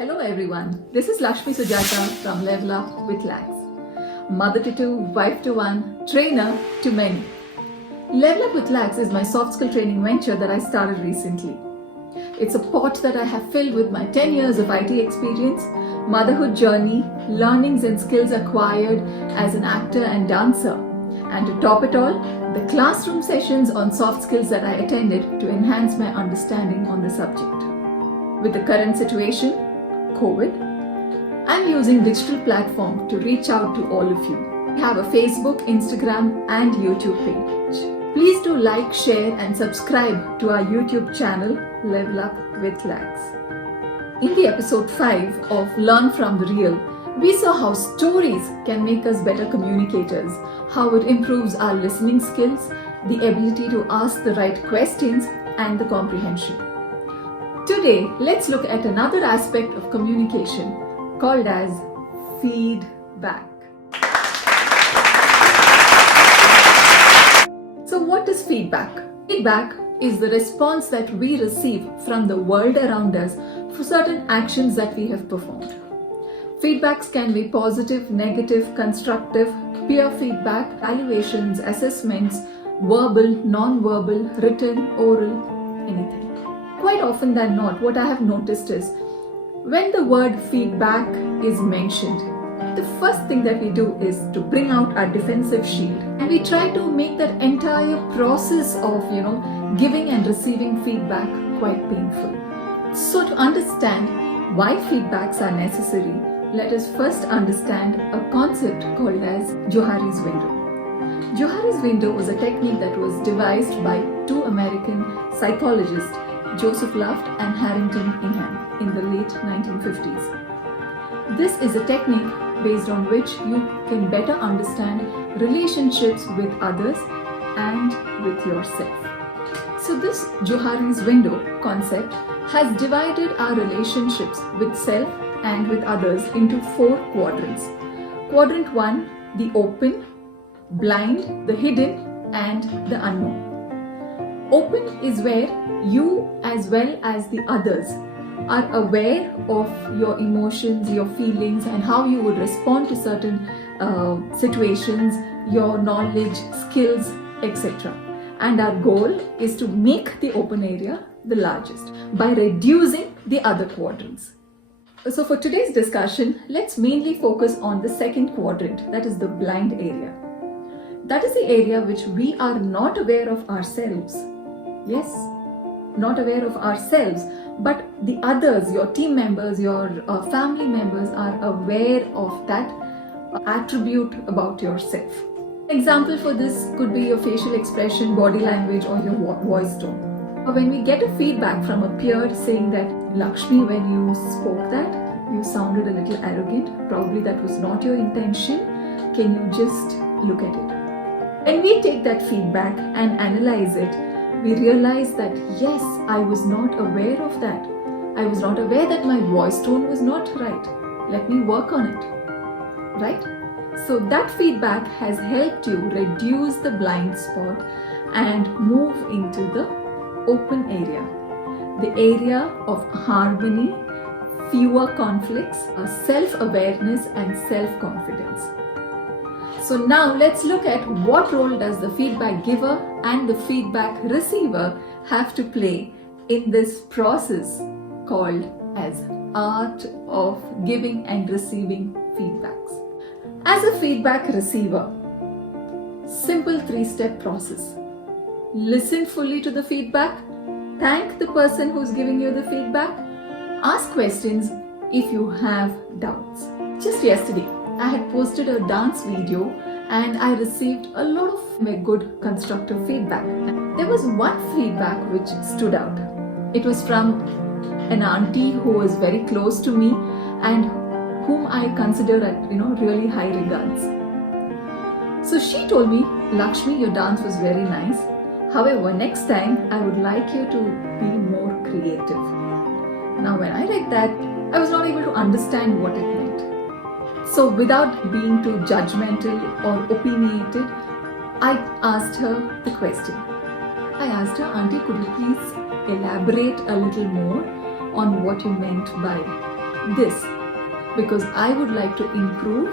Hello everyone, this is Lakshmi Sujata from Level Up with Lax. Mother to two, wife to one, trainer to many. Level Up with Lax is my soft skill training venture that I started recently. It's a pot that I have filled with my 10 years of IT experience, motherhood journey, learnings and skills acquired as an actor and dancer. And to top it all, the classroom sessions on soft skills that I attended to enhance my understanding on the subject. With the current situation, COVID, I'm using digital platform to reach out to all of you. We have a Facebook, Instagram and YouTube page. Please do like, share and subscribe to our YouTube channel Level Up with Lax. In the episode 5 of Learn from the Real, we saw how stories can make us better communicators, how it improves our listening skills, the ability to ask the right questions and the comprehension. Today, let's look at another aspect of communication called as feedback. So what is feedback? Feedback is the response that we receive from the world around us for certain actions that we have performed. Feedbacks can be positive, negative, constructive, peer feedback, evaluations, assessments, verbal, non-verbal, written, oral, anything. Quite often than not, what I have noticed is when the word feedback is mentioned, the first thing that we do is to bring out our defensive shield and we try to make that entire process of giving and receiving feedback quite painful. So to understand why feedbacks are necessary, let us first understand a concept called as Johari's window. Johari's window was a technique that was devised by two American psychologists, Joseph Luft and Harrington Ingham, in the late 1950s. This is a technique based on which you can better understand relationships with others and with yourself. So this Johari's window concept has divided our relationships with self and with others into 4 quadrants. Quadrant 1, the open, blind, the hidden and the unknown. Open is where you as well as the others are aware of your emotions, your feelings and how you would respond to certain situations, your knowledge, skills, etc. And our goal is to make the open area the largest by reducing the other quadrants. So for today's discussion, let's mainly focus on the second quadrant, that is the blind area. That is the area which we are not aware of ourselves. Yes, not aware of ourselves, but the others, your team members, your family members are aware of that attribute about yourself. Example for this could be your facial expression, body language or your voice tone. When we get a feedback from a peer saying that, Lakshmi, when you spoke that, you sounded a little arrogant, probably that was not your intention, can you just look at it? When we take that feedback and analyze it, we realize that yes, I was not aware of that. I was not aware that my voice tone was not right. Let me work on it. Right? So that feedback has helped you reduce the blind spot and move into the open area. The area of harmony, fewer conflicts, self-awareness and self-confidence. So now let's look at what role does the feedback giver and the feedback receiver have to play in this process called as art of giving and receiving feedbacks. As a feedback receiver, simple 3-step process. Listen fully to the feedback, thank the person who's giving you the feedback, ask questions if you have doubts. Just yesterday, I had posted a dance video and I received a lot of good constructive feedback. There was one feedback which stood out. It was from an auntie who was very close to me and whom I consider at really high regards. So she told me, Lakshmi, your dance was very nice. However, next time I would like you to be more creative. Now when I read that, I was not able to understand what it meant. So without being too judgmental or opinionated, I asked her the question. I asked her, Auntie, could you please elaborate a little more on what you meant by this because I would like to improve,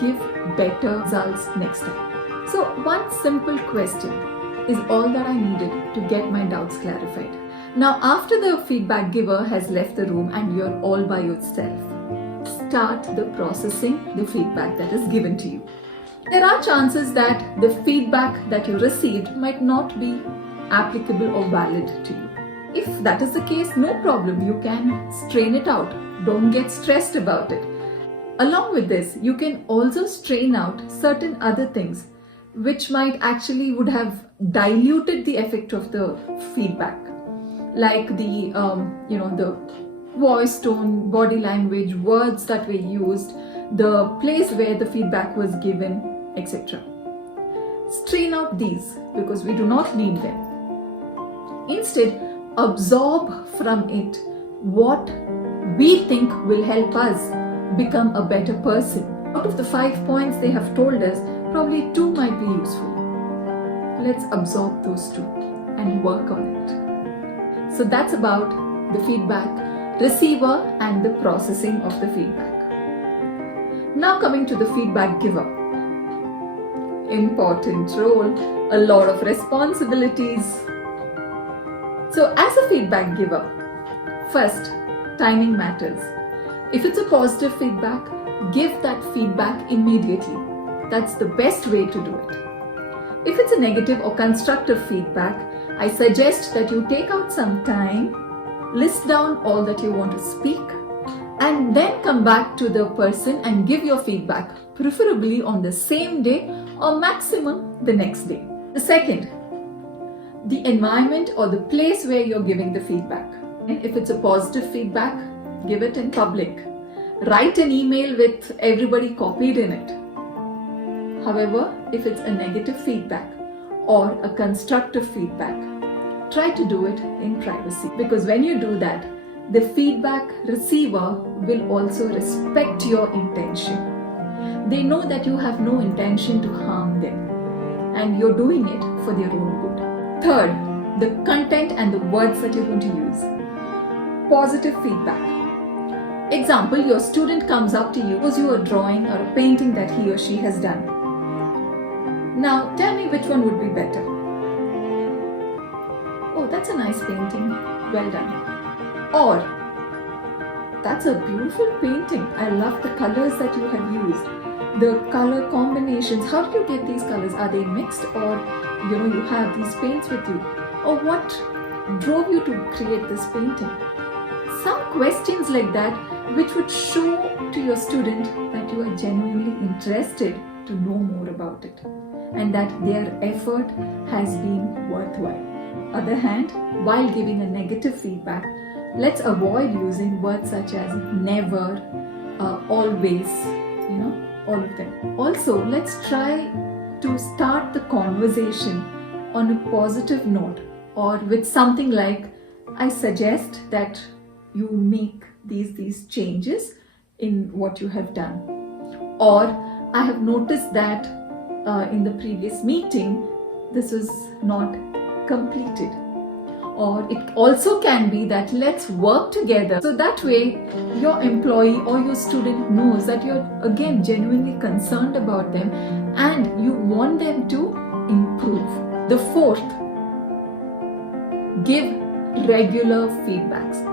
give better results next time. So one simple question is all that I needed to get my doubts clarified. Now, after the feedback giver has left the room and you're all by yourself, start the processing the feedback that is given to you. There are chances that the feedback that you received might not be applicable or valid to you. If that is the case, no problem. You can strain it out. Don't get stressed about it. Along with this, you can also strain out certain other things which might actually would have diluted the effect of the feedback, like the the voice tone, body language, words that were used, the place where the feedback was given, etc. Strain out these because we do not need them. Instead, absorb from it what we think will help us become a better person. Out of the 5 points they have told us, probably 2 might be useful. Let's absorb those 2 and work on it. So that's about the feedback receiver and the processing of the feedback. Now coming to the feedback giver. Important role, a lot of responsibilities. So as a feedback giver, first, timing matters. If it's a positive feedback, give that feedback immediately. That's the best way to do it. If it's a negative or constructive feedback, I suggest that you take out some time, list down all that you want to speak, and then come back to the person and give your feedback, preferably on the same day or maximum the next day. The second, the environment or the place where you're giving the feedback. And if it's a positive feedback, give it in public. Write an email with everybody copied in it. However, if it's a negative feedback or a constructive feedback, try to do it in privacy, because when you do that, the feedback receiver will also respect your intention. They know that you have no intention to harm them and you're doing it for their own good. Third, the content and the words that you're going to use. Positive feedback. Example, your student comes up to you, shows you a drawing or a painting that he or she has done. Now, tell me which one would be better. Oh, that's a nice painting. Well done. Or, that's a beautiful painting. I love the colors that you have used. The color combinations. How did you get these colors? Are they mixed, or you have these paints with you? Or what drove you to create this painting? Some questions like that which would show to your student that you are genuinely interested to know more about it and that their effort has been worthwhile. Other hand, while giving a negative feedback, let's avoid using words such as never, always, all of them. Also, let's try to start the conversation on a positive note or with something like, I suggest that you make these changes in what you have done. Or, I have noticed that in the previous meeting, this was not completed. Or it also can be that let's work together. So that way your employee or your student knows that you're again genuinely concerned about them and you want them to improve. The fourth, give regular feedbacks.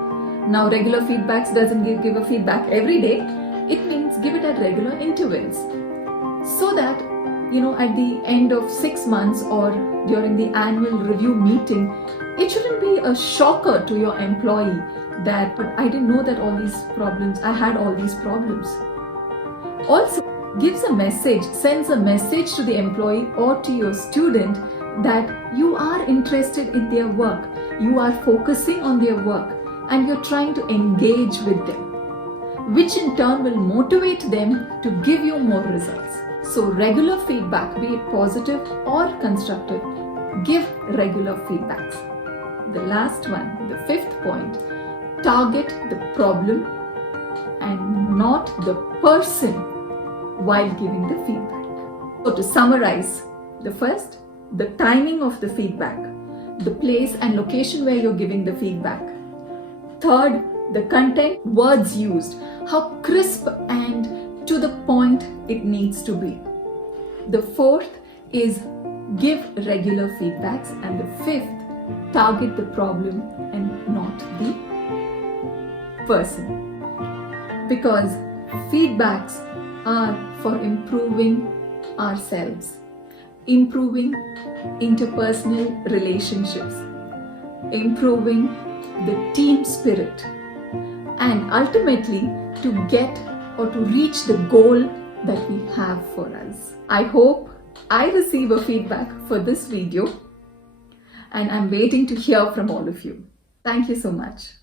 Now regular feedbacks doesn't give a feedback every day. It means give it at regular intervals. So that at the end of 6 months or during the annual review meeting, it shouldn't be a shocker to your employee that, but I didn't know that I had all these problems. Also, gives a message, sends a message to the employee or to your student that you are interested in their work, you are focusing on their work, and you're trying to engage with them, which in turn will motivate them to give you more results. So regular feedback, be it positive or constructive, give regular feedbacks. The last one, the fifth point, target the problem and not the person while giving the feedback. So to summarize, the first, the timing of the feedback, the place and location where you're giving the feedback. Third, the content, words used, how crisp and to the point it needs to be. The fourth is give regular feedbacks, and the fifth, target the problem and not the person. Because feedbacks are for improving ourselves, improving interpersonal relationships, improving the team spirit, and ultimately to get or to reach the goal that we have for us. I hope I receive a feedback for this video, and I'm waiting to hear from all of you. Thank you so much.